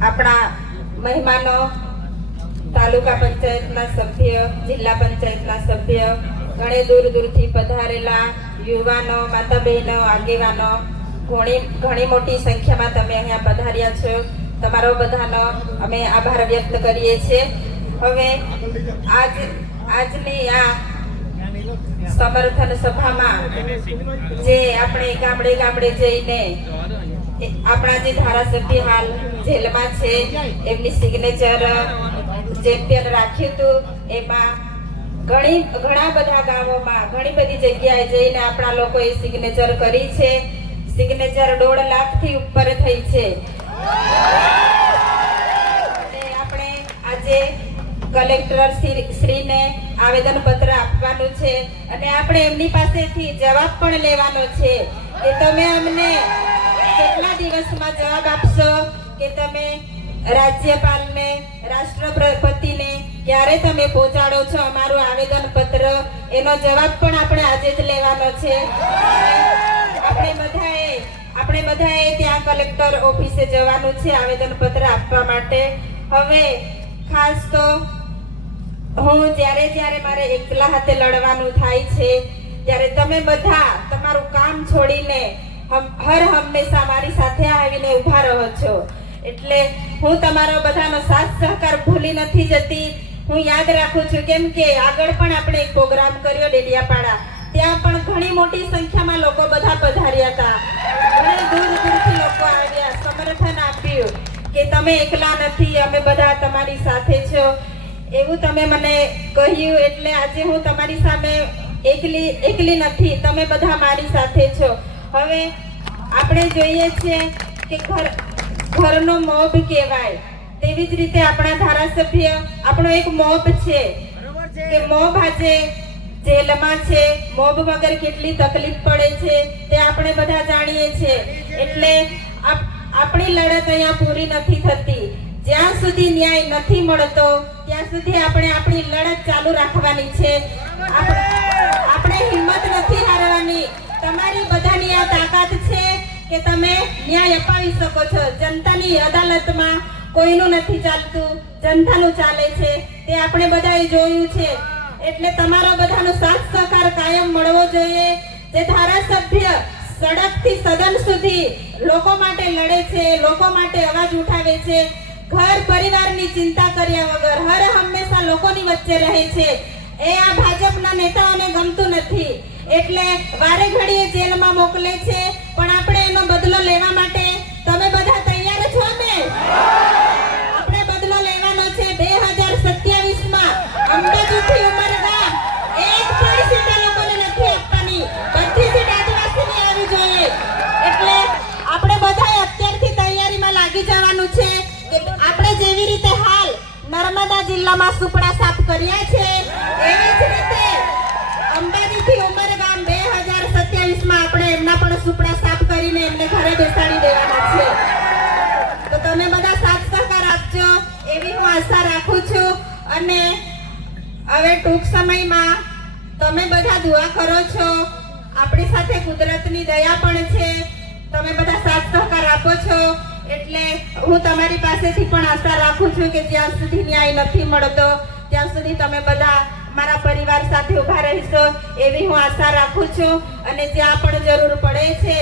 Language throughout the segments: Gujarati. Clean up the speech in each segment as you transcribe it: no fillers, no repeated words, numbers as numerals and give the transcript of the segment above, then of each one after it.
આપણા મહેમાનો, તાલુકા પંચાયતના સભ્ય, જિલ્લા પંચાયતના સભ્ય, ઘણી દૂર દૂરથી પધારેલા યુવાનો, માતા બહેનો, આગેવાનો, ઘણી મોટી સંખ્યામાં તમે અહીંયા પધાર્યા છો. તમારો બધાનો અમે આભાર વ્યક્ત કરીએ છીએ. હવે આજની આ સમર્થન સભામાં જે આપણે ગામડે ગામડે જઈને આપણા જે ધારાસભ્ય હાલ જેલમાં છે એમની સિગ્નેચર ચેમ્પિયન રાખ્યું હતું, એમાં ઘણા બધા ગામોમાં ઘણી બધી જગ્યાએ જઈને આપણા લોકોએ સિગ્નેચર કરી છે. સિગ્નેચર 1.5 લાખથી ઉપર થઈ છે. અને આપણે આજે કલેક્ટર શ્રીને આવેદન પત્ર આપવાનું છે અને આપણે એમની પાસેથી જવાબ પણ લેવાનો છે કે તમે અમને કેટલા દિવસમાં જવાબ આપશો, કે તમે રાજ્યપાલને, રાષ્ટ્રપતિને ક્યારે તમે પહોંચાડો છો અમારું આવેદન પત્ર. એનો જવાબ પણ આપણે આજે જ લેવાનો છે. આપણે બધાએ ત્યાં કલેક્ટર ઓફિસે જવાનું છે આવેદન પત્ર આપવા માટે. હવે ખાસ તો હું જ્યારે મારે એકલા હાથે લડવાનું થાય છે ત્યારે તમે બધા તમારું કામ છોડીને હર હંમેશા મારી સાથે આવીને ઊભા રહો છો. એટલે હું તમારો બધાનો સાથ સહકાર ભૂલી નથી જતી. હું યાદ રાખું છું, કેમ કે આગળ પણ આપણે એક પ્રોગ્રામ કર્યો ડેડિયાપાડા. ત્યાં પણ ઘણી મોટી સંખ્યામાં લોકો બધા પધાર્યા હતા. ઘણી દૂર દૂરથી લોકો આવ્યા, સમર્થન આપ્યું કે તમે એકલા નથી, અમે બધા તમારી સાથે છો એવું તમે મને કહ્યું. એટલે આજે હું તમારી સામે એકલી નથી, તમે બધા મારી સાથે છો. હવે આપણે જોઈએ છીએ કે ઘરનો મોભ કહેવાય, તેવી જ રીતે આપણા ધારાસભ્ય આપણો એક મોભ છે કે મોભ આજે જેલમાં છે. મોભ વગર કેટલી તકલીફ પડે છે તે આપણે બધા જાણીએ છીએ. એટલે આપણી લડત અહીંયા પૂરી નથી થતી. જ્યાં સુધી ન્યાય નથી મળતો ત્યાં સુધી આપણે આપણી લડત ચાલુ રાખવાની છે. આપણે હિંમત નથી હારવાની. તમારી બધાની આ તાકાત છે કે તમે ન્યાય અપાવી શકો છો. જનતાની અદાલતમાં કોઈનું નથી ચાલતું, જનતાનું ચાલે છે, તે આપણે બધાએ જોયું છે. એટલે તમારો બધાનો સાથ સહકાર કાયમ મળવો જોઈએ. જે ધારાસભ્ય સડકથી સદન સુધી લોકો માટે લડે છે, લોકો માટે અવાજ ઉઠાવે છે, ઘર પરિવારની ચિંતા કર્યા વગર હર હંમેશા લોકોની વચ્ચે રહે છે, એ આ ભાજપના નેતાઓને ગમતું નથી. એટલે વારે ઘડીએ જેલમાં મોકલે છે, પણ આપણે એનો બદલો લેવા માટે તમે બધા તૈયાર છો ને? આપણે બદલો લેવાનો છે. 2027માં અંબાજીથી ઉમરગામ એક પણ સીટ લોકોને નથી આપવાની. બધી સીટ આદિવાસીની આવવી જોઈએ. એટલે આપણે બધાએ અત્યારથી તૈયારીમાં લાગી જવાનું છે કે આપણે જેવી રીતે હાલ નર્મદા જિલ્લામાં સુપડા સાફ કર્યા છે, એવી જ રીતે અંબાજીથી ઉમરગામ 2027માં આપણે એમના પણ સુપડા સાફ કરીને એમને ઘરે બેસાડી દેવાના છે. તો તમે બધા સાથ સહકાર આપજો એવી હું આશા રાખું છું. અને હવે ટૂંક સમયમાં તમે બધા દુઆ કરો છો. આપણી સાથે કુદરતની દયા પણ છે. તમે બધા સાથ સહકાર આપો છો. એટલે હું તમારી પાસેથી પણ આશા રાખું છું કે જ્યાં સુધી ન્યાય નથી મળતો ત્યાં સુધી તમે બધા મારા પરિવાર સાથે ઊભા રહીશો એવી હું આશા રાખું છું. અને જ્યાં પણ જરૂર પડે છે,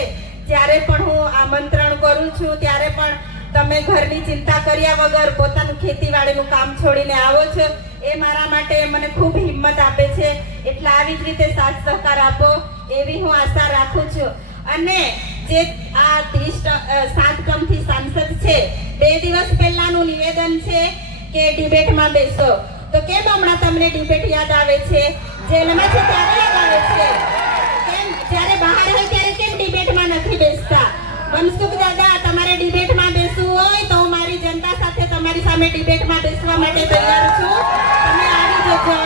જ્યારે પણ હું આમંત્રણ કરું છું, ત્યારે પણ તમે ઘરની ચિંતા કર્યા વગર પોતાનું ખેતીવાડીનું કામ છોડીને આવો છો. એ મારા માટે મને ખૂબ હિંમત આપે છે. એટલે આવી જ રીતે સાથ સહકાર આપો એવી હું આશા રાખું છું. અને જે આ 7 ટર્મથી સાંસદ છે, 2 દિવસ પહેલાનું નિવેદન છે કે ડિબેટમાં બેસો. તો કેમ હમણાં તમને ડિબેટ યાદ આવે છે? જેલમાં છે ત્યારે યાદ આવે છે. કેમ જ્યારે બહાર હોય ત્યારે કેમ ડિબેટમાં નથી બેસતા? મનસુખ દાદા, તમારે ડિબેટમાં બેસવું હોય તો હું મારી જનતા સાથે તમારી સામે ડિબેટમાં બેસવા માટે તૈયાર છું. તમે આવી જજો.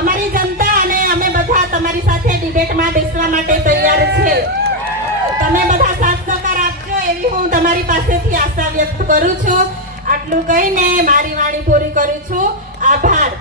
અમારી જનતા અને અમે બધા તમારી સાથે ડિબેટમાં બેસવા માટે તૈયાર છે. તમે બધા સાથ સહકાર આપજો એવી હું તમારી પાસેથી આશા વ્યક્ત કરું છું. આટલું કહીને મારી વાણી પૂરી કરું છું. આભાર.